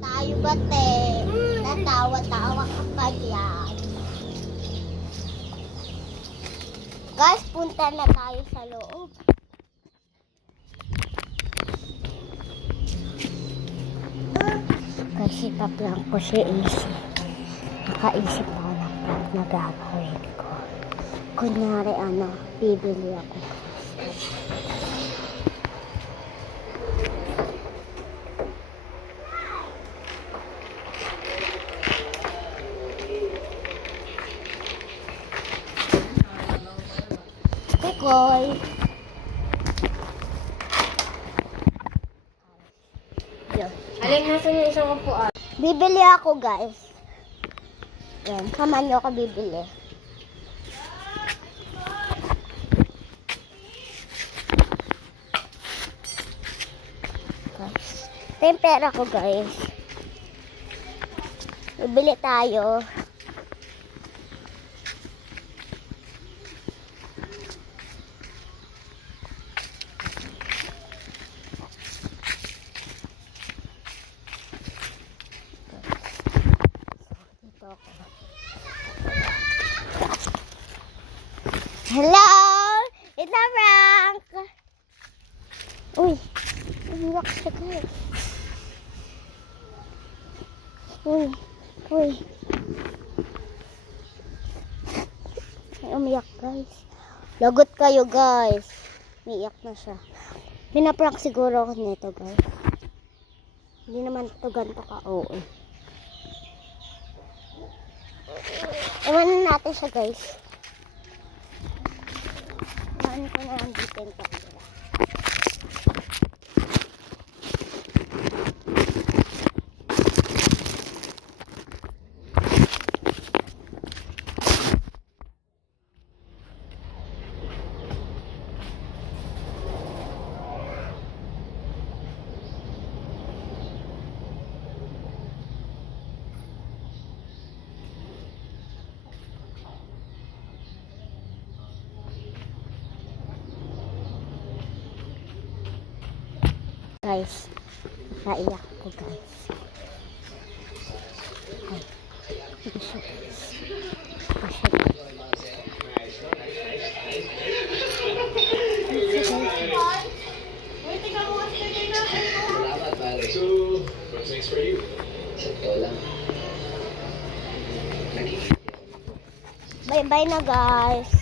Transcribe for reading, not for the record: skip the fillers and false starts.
Tayo ba, te? Natawa-tawa ka pa yan. Guys, punta na tayo sa loob. Kasi pa-plan ko si AC. Nakaisip ako ng prank na gagawin ko. Kunyari, bibili ako. Koy. Alin, nasa yung isang upuan? Bibili ako, guys. Yan, kaman nyo ako bibili. Guys, ito yung pera ko, guys. Bibili tayo. Hello! It's a prank! Uy! Umiyak siya, guys. Uy! Uy! Ay, umiyak, guys. Lagot kayo, guys. Umiyak na siya. Pinaprank siguro ako nito, guys. Hindi naman ito ganito ka-oo. Iwanan natin siya, guys. Iwanan ko na lang dito yung camera. Guys, naiyak ko, guys. Ay, ito siya, guys. Kasi, So, what's next for you? Sa totoo lang. bye-bye na, guys.